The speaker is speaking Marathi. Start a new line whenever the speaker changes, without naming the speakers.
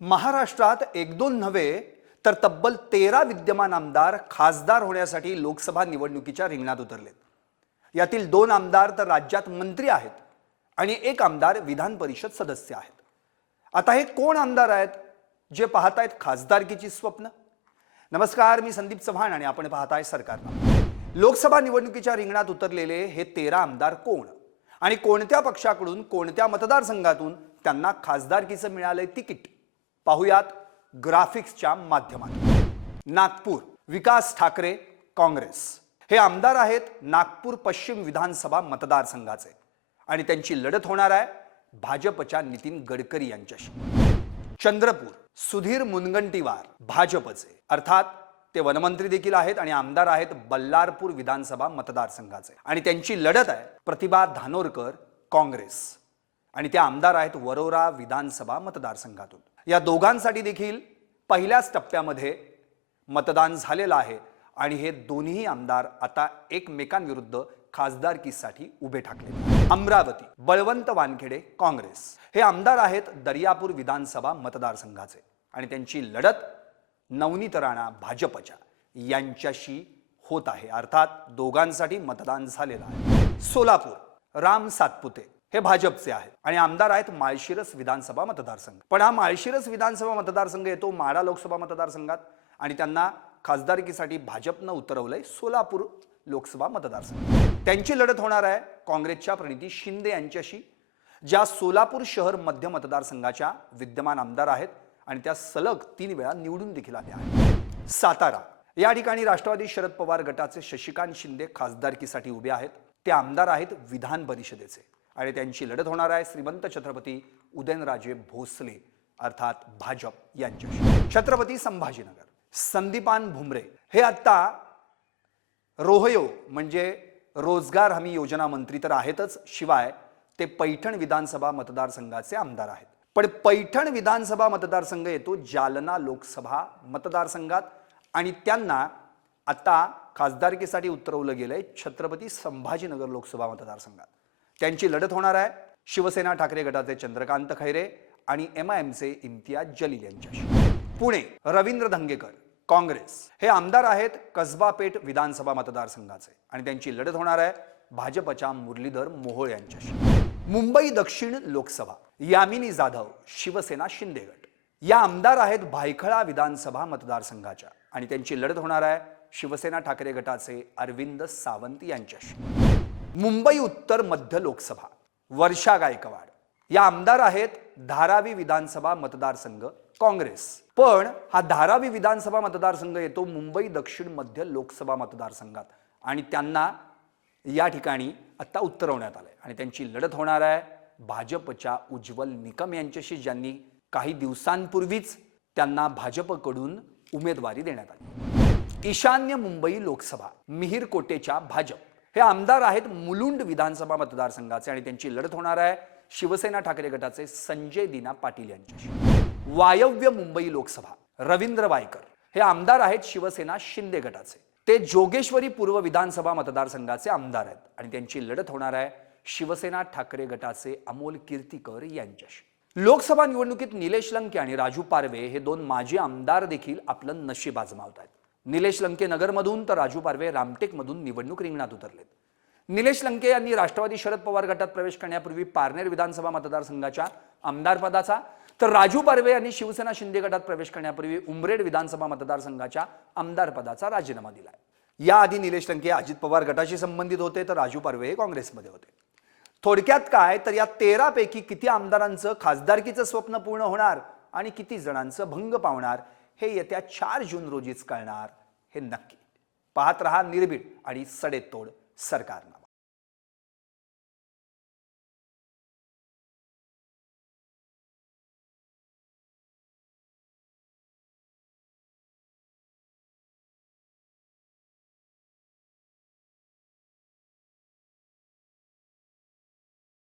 महाराष्ट्रात एक दोन नव्हे तर तब्बल तेरा विद्यमान आमदार खासदार होण्यासाठी लोकसभा निवडणुकीच्या रिंगणात उतरलेत. यातील दोन आमदार तर राज्यात मंत्री आहेत आणि एक आमदार विधान परिषद सदस्य आहेत. आता हे कोण आमदार आहेत? जे पाहतायत खासदारकीची स्वप्न? नमस्कार मी संदीप चव्हाण आणि आपण पाहताय सरकारला लोकसभा निवडणुकीच्या रिंगणात उतरलेले हे तेरा आमदार कोण? आणि कोणत्या पक्षाकडून कोणत्या मतदारसंघातून त्यांना खासदारकीचं मिळालंय तिकीट? पाहुयात ग्राफिक्सच्या माध्यमातून. नागपूर विकास ठाकरे काँग्रेस. हे आमदार आहेत नागपूर पश्चिम विधानसभा मतदारसंघाचे. आणि त्यांची लढत होणार आहे भाजपच्या नितीन गडकरी यांच्याशी. चंद्रपूर सुधीर मुनगंटीवार भाजपचे. अर्थात ते वनमंत्री देखील आहेत आणि आमदार आहेत बल्लारपूर विधानसभा मतदारसंघाचे. आणि त्यांची लढत आहे प्रतिभा धानोरकर काँग्रेस. आणि ते आमदार आहेत वरोरा विधानसभा मतदारसंघातून. या दोघांसाठी देखील पहिल्याच टप्प्यामध्ये मतदान झालेलं आहे. आणि हे दोन्ही आमदार आता एकमेकांविरुद्ध खासदारकीसाठी उभे ठाकले. अमरावती बळवंत वानखेडे काँग्रेस. हे आमदार आहेत दर्यापूर विधानसभा मतदारसंघाचे. आणि त्यांची लढत नवनीत राणा भाजपच्या यांच्याशी होत आहे. अर्थात दोघांसाठी मतदान झालेलं आहे. सोलापूर राम सातपुते. हे भाजपचे आहेत. आणि आमदार आहेत माळशिरस विधानसभा मतदारसंघ. पण हा माळशिरस विधानसभा मतदारसंघ येतो माडा लोकसभा मतदारसंघात आणि त्यांना खासदारकीसाठी भाजपनं उतरवलंय सोलापूर लोकसभा मतदारसंघ. त्यांची लढत होणार आहे काँग्रेसच्या प्रणिती शिंदे यांच्याशी ज्या सोलापूर शहर मध्य मतदारसंघाच्या विद्यमान आमदार आहेत आणि त्या सलग तीन वेळा निवडून देखील आल्या आहेत. सातारा. या ठिकाणी राष्ट्रवादी शरद पवार गटाचे शशिकांत शिंदे खासदारकीसाठी उभे आहेत. ते आमदार आहेत विधान परिषदेचे. आणि त्यांची लढत होणार आहे. श्रीमंत छत्रपती उदयनराजे भोसले अर्थात भाजप यांच्याशी. छत्रपती संभाजीनगर संदीपान भुमरे. हे आत्ता रोहयो म्हणजे रोजगार हमी योजना मंत्री तर आहेतच शिवाय ते पैठण विधानसभा मतदारसंघाचे आमदार आहेत. पण पैठण विधानसभा मतदारसंघ येतो जालना लोकसभा मतदारसंघात आणि त्यांना आता खासदारकीसाठी उतरवलं गेलंय छत्रपती संभाजीनगर लोकसभा मतदारसंघात. त्यांची लढत होणार आहे. शिवसेना ठाकरे गटाचे चंद्रकांत खैरे आणि एम आय एमचे इम्तियाज जलील यांच्याशी. पुणे रवींद्र धंगेकर काँग्रेस. हे आमदार आहेत कसबा पेठ विधानसभा मतदारसंघाचे. आणि त्यांची लढत होणार आहे भाजपच्या मुरलीधर मोहोळ यांच्याशी. मुंबई दक्षिण लोकसभा यामिनी जाधव शिवसेना शिंदे गट. या आमदार आहेत भायखळा विधानसभा मतदारसंघाच्या. आणि त्यांची लढत होणार आहे शिवसेना ठाकरे गटाचे अरविंद सावंत यांच्याशी. मुंबई उत्तर मध्य लोकसभा वर्षा गायकवाड. या आमदार आहेत धारावी विधानसभा मतदारसंघ काँग्रेस. पण हा धारावी विधानसभा मतदारसंघ येतो मुंबई दक्षिण मध्य लोकसभा मतदारसंघात. आणि त्यांना या ठिकाणी आता उतरवण्यात आलंय. आणि त्यांची लढत होणार आहे भाजपच्या उज्ज्वल निकम यांच्याशी ज्यांनी काही दिवसांपूर्वीच त्यांना भाजपकडून उमेदवारी देण्यात आली. ईशान्य मुंबई लोकसभा मिहीर कोटेच्या भाजप. हे आमदार आहेत मुलुंड विधानसभा मतदारसंघाचे आणि त्यांची लढत होणार आहे शिवसेना ठाकरे गटाचे संजय दिना पाटील यांच्याशी वायव्य मुंबई लोकसभा रवींद्र वायकर. हे आमदार आहेत शिवसेना शिंदे गटाचे. ते जोगेश्वरी पूर्व विधानसभा मतदारसंघाचे आमदार आहेत आणि त्यांची लढत होणार आहे शिवसेना ठाकरे गटाचे अमोल कीर्तीकर यांच्याशी. लोकसभा निवडणुकीत निलेश लंके आणि राजू पारवे हे दोन माजी आमदार देखील आपलं नशीब आजमावत आहेत निलेश लंके नगरमधून तर राजू पारवे रामटेकमधून निवडणूक रिंगणात उतरलेत. निलेश लंके यांनी राष्ट्रवादी शरद पवार गटात प्रवेश करण्यापूर्वी पारनेर विधानसभा मतदारसंघाच्या आमदारपदाचा तर राजू पारवे यांनी शिवसेना शिंदे गटात प्रवेश करण्यापूर्वी उमरेड विधानसभा मतदारसंघाच्या आमदारपदाचा राजीनामा दिलाय. याआधी निलेश लंके अजित पवार गटाशी संबंधित होते तर राजू पारवे हे काँग्रेसमध्ये होते. थोडक्यात काय तर या तेरा पैकी किती आमदारांचं खासदारकीचं स्वप्न पूर्ण होणार आणि किती जणांचं भंग पावणार हे येत्या चार जून रोजीच कळणार हे नक्की. पाहत रहा निर्भीड आणि सडेतोड सरकारनं.